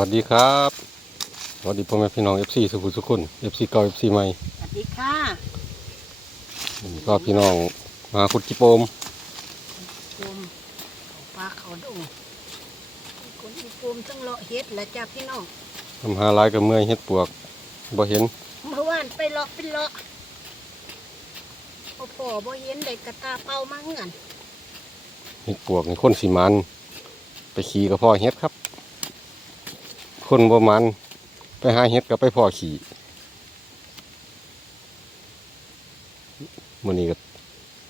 วัสดีครับสวัสดีพ่อแม่พี่น้อง FC สุขุมสุขุน FC เก่า FC ใหม่สวัสดีค่ะนี่ก็พี่น้องมาขุดจิโปมภูมิปลาเขาดงคนอีภูมิทั้งเลาะเฮ็ดและจ้าพี่น้องทำหาหลายกับเมื่อยเฮ็ดปวกบ่เห็นเมื่อวานไปเลาะเป็นเลาะพอพ่อบ่เห็นได้กระตาเป่ามาเหือนเฮ็ดปวกนี่คนสิมันไปขี่กับพ่อเฮ็ดครับ คนบ่มันไปหาเฮ็ดกับไปพ่อขี่มื้อนี้ก็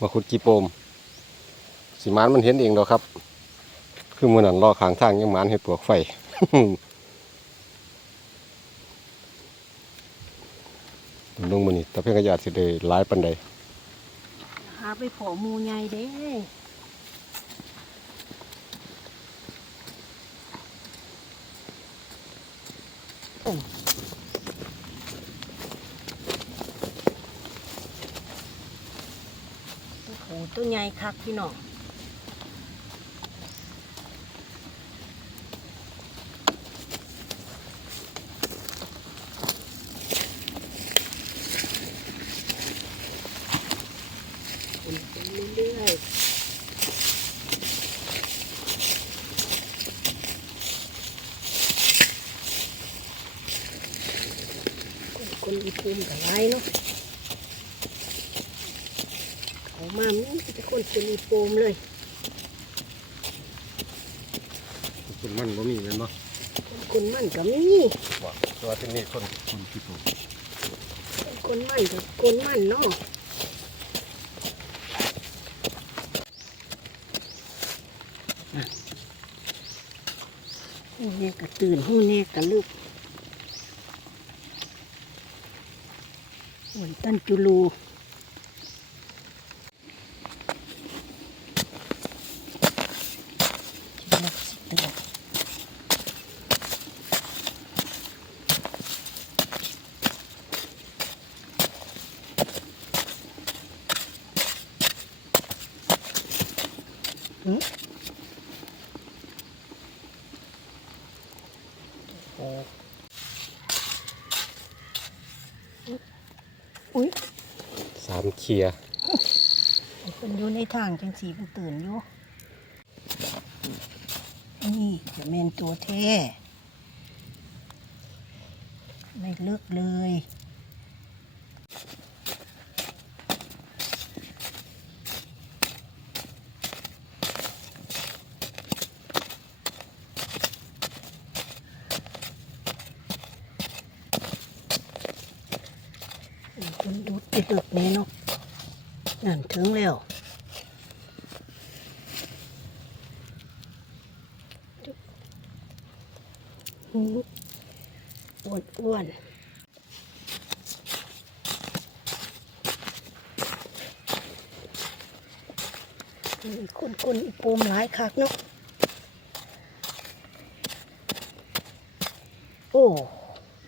มาขุดจิโปมสิมันมันเห็นเองดอกครับ คือมื้อนั้นรอข้างทางยังมันเฮ็ดปวกไฟลงมื้อนี้แต่เพิ่นก็อยาสิได้หลายปานใดหาไปพอมูใหญ่เด้ โอ้โหตัวใหญ่คักพี่น้อง คนไปเรื่อยๆคนอีภูมิกับไรเนาะเขามามีแต่คนเป็นอีภูมิเลย คนมันบ่มีแม่นบ่ คนมันก็มีว่าตัวที่นี่คนคนคิดถูกคนมันกับคนมันเนาะน่ะหูแน่ก็ตื่นหูแน่ก็ลุกหวนตันจุลู เคลียเป็นอยู่ในทางจังสีเป็นตื่นอยู่ นี่จะเมนตัวแท้ไม่เลือกเลยคนดูดติดดึกนี้เนาะ นั่นถึงแล้วอ้วนอ้วนมีคนคนอีปูมหลายคักเนาะโอ้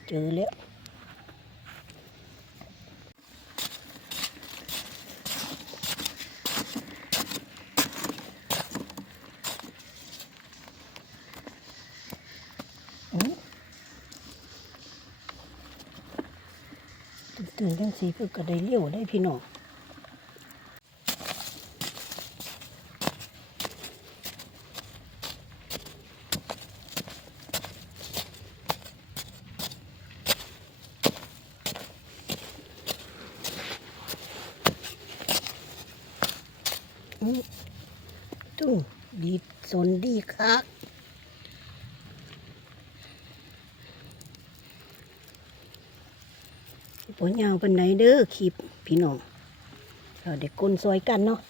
เจอแล้ว ตื่นจังสีเพื่อก็ได้เลี้ยวได้พี่น้องอืมตุ้งดีสนดีคัก ปยาวเป็นไหนเด้อคลิปพี่น้องเราเด็กกลนซอยกันเนาะ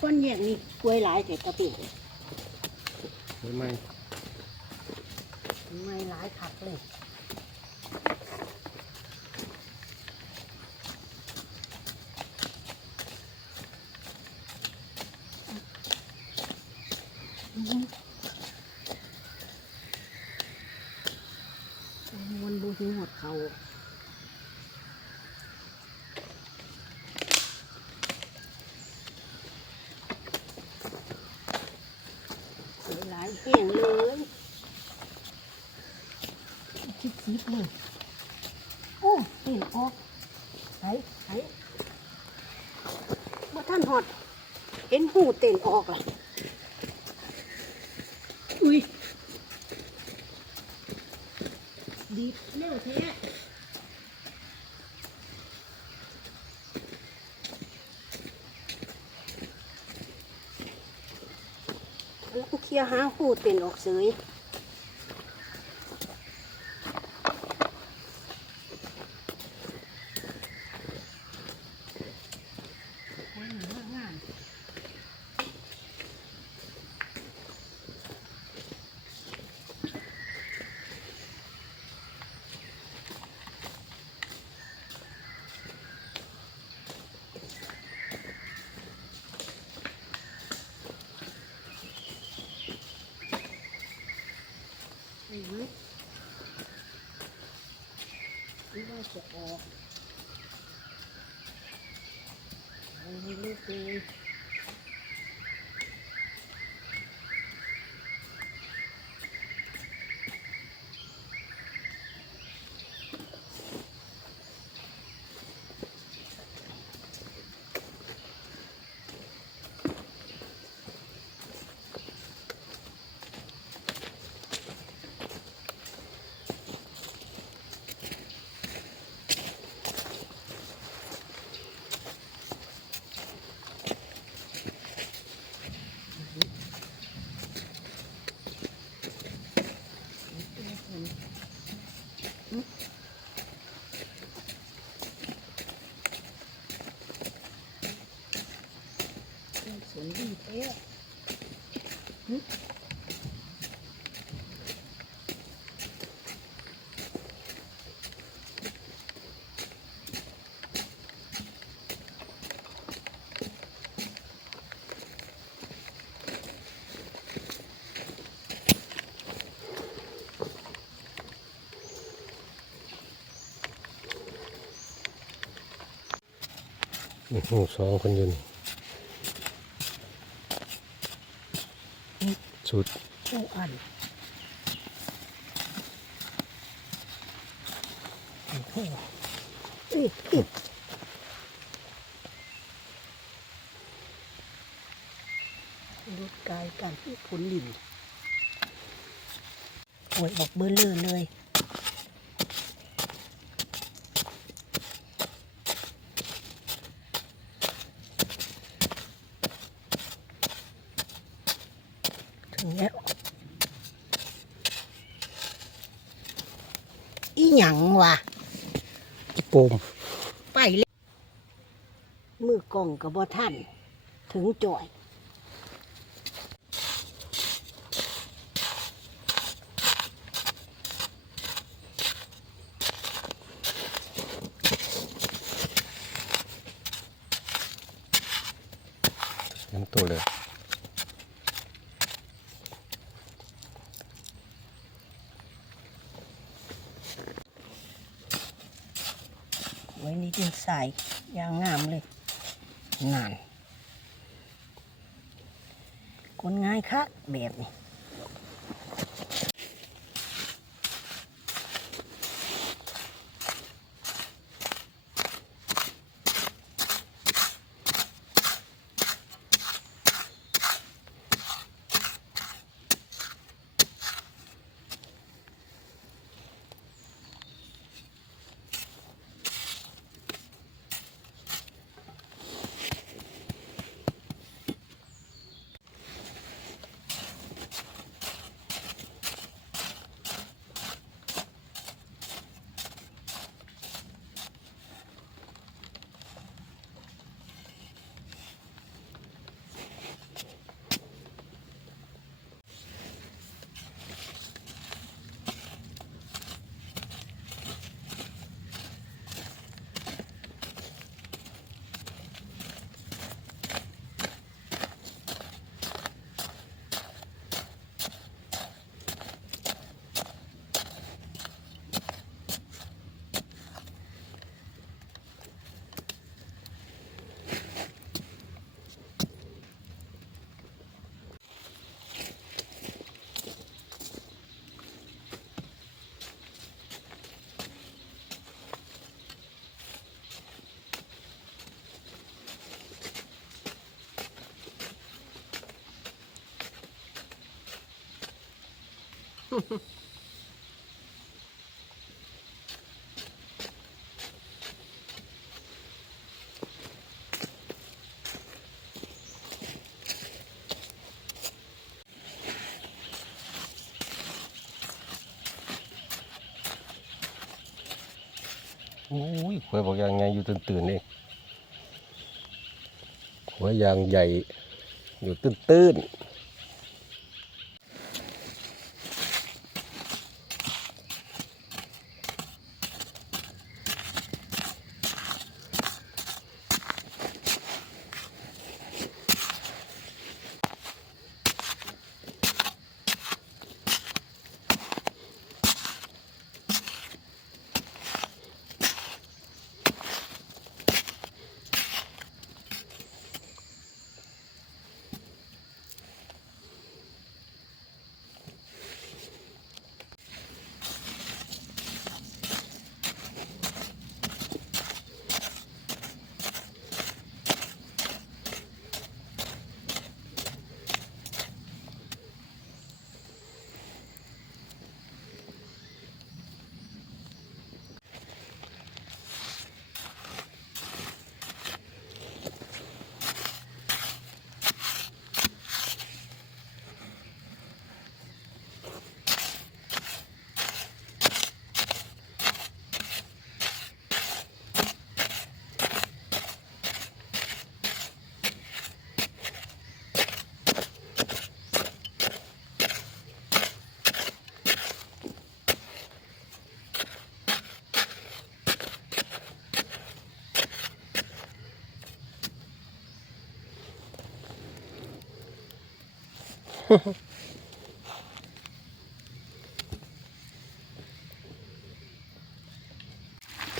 คนแยกนี่กล้วยหลายแต่ตะปีไม่ไม่ไม่หลายคักเลย มันบูหิวหดเขาสวยหลายแห้งเลยคิดซิบเลยโอ้เห็นออกไหไหนเมื่อท่านหอด เห็นหูเต้นออกล่ะ อุ้ย ดีเร็วแท้แล้วก็เคลียร์หาหูเต้นออกเสยโอ้ยงามงามเห็นไหม นี่ว่าจ โอ้โหสองคนอยืนสุดผู้อันโอ้โหอีกอีกรุดกายกันที่ผลลินหวยออกเบอร์เลอร์เลย ถึงแล้ว อี หยังวะโปมไปเลยมือกล่องกับบ่ท่านถึงจ่อย น้ำตัวเลย ไว้นี่ดินใส่ยางงามเลยนานคนง่ายคักแบบนี้ โอ้ยหวยบอกยางไงอยู่ตื่นๆเองหัวยางใหญ่อยู่ตื้นๆ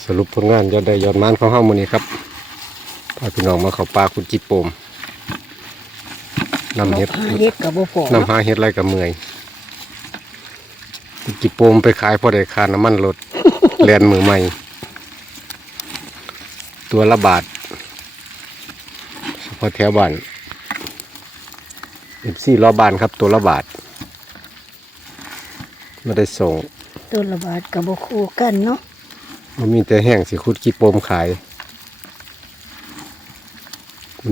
สรุปผลงานยอดได้ยอดมานของเฮามื้อนี้ครับพาพี่น้องมาเข้าป่าคุณจิโปมนำเห็ดหาเฮ็ดกับบ่พอนำหาเห็ดไรกับเมื่อยคุณจิโปมไปขายพอได้ค่าน้ำมันรถแลนมือใหม่ ตัวละบาทเฉพาะแถวบ้าน เอฟซีรอบบ้านครับตัวละบาทไม่ได้ส่งตัวละบาทกับบ่คู่กันเนาะมันมีแต่แห้งสิคุดกีโปมขาย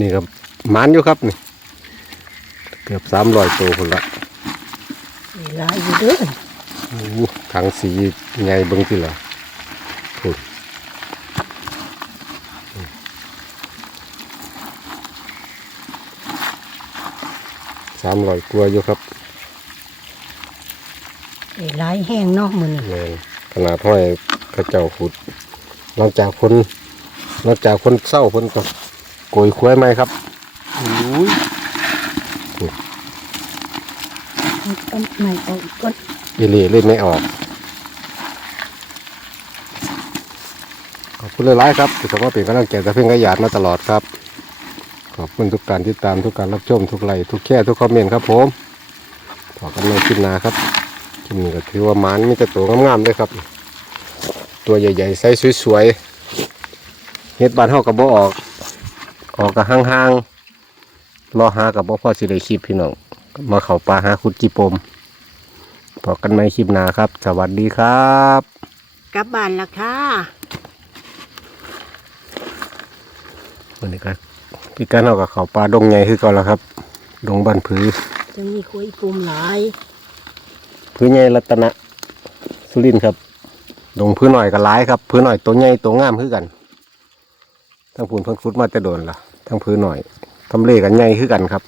นี่ครับหมันอยู่ครับนี่ เกือบสามร้อยตัวคนละมีหลายอยู่เด้อโอ้โหถังสีไงเบิ้งที่ละพูด สามร้อยกว่าอยู่ครับมีหลายแห้งเนาะมื้อนี้แมนขนาดห้อยกระเจ้าขุดหลังจากคนหลังจากคนเศร้าคนก็โกยคุ้ยไหมครับอุ้ยต้นไม้เอาอีกก่อนเอเล่เล่นไม่ออกขอบคุณหลายๆครับที่เข้ามาเป็นกำลังใจกับเพื่อนกระยาดมาตลอดครับ ขอบคุณทุกการติดตามทุกการรับชมทุกไลค์ทุกแค่ทุกคอมเมนต์ครับผมขอกันในคลิปหนาครับคลิปนี้ก็ถือว่าหมันมีแต่ตัวงามๆเลยครับ ตัวใหญ่ๆไซส์สวยๆเฮ็ดบานเฮากับบ่ออก ออกกับห่างๆรอหากับบ่พอสิได้คลิปพี่น้องมาเข้าป่าหาคุดจีปมพอกันในคลิปหน้าครับ สวัสดีครับกลับบ้านละค่ะวันนี้ก็ พี่การเอากับเขาปลาดงใหญ่คือเก่อนแล้วครับ ดงบ้านผือจะมีคุยปุ่มหลายผือใหญ่รัตนะสุรินทร์ครับ ดงผือหน่อยก็ร้ายครับผือหน่อยตัวใหญ่ตัวงามคือกันทั้งพูนเพิ่งฟุดมาแต่โดนละทั้งผือหน่อยทำเลกันใหญ่คือกันครับ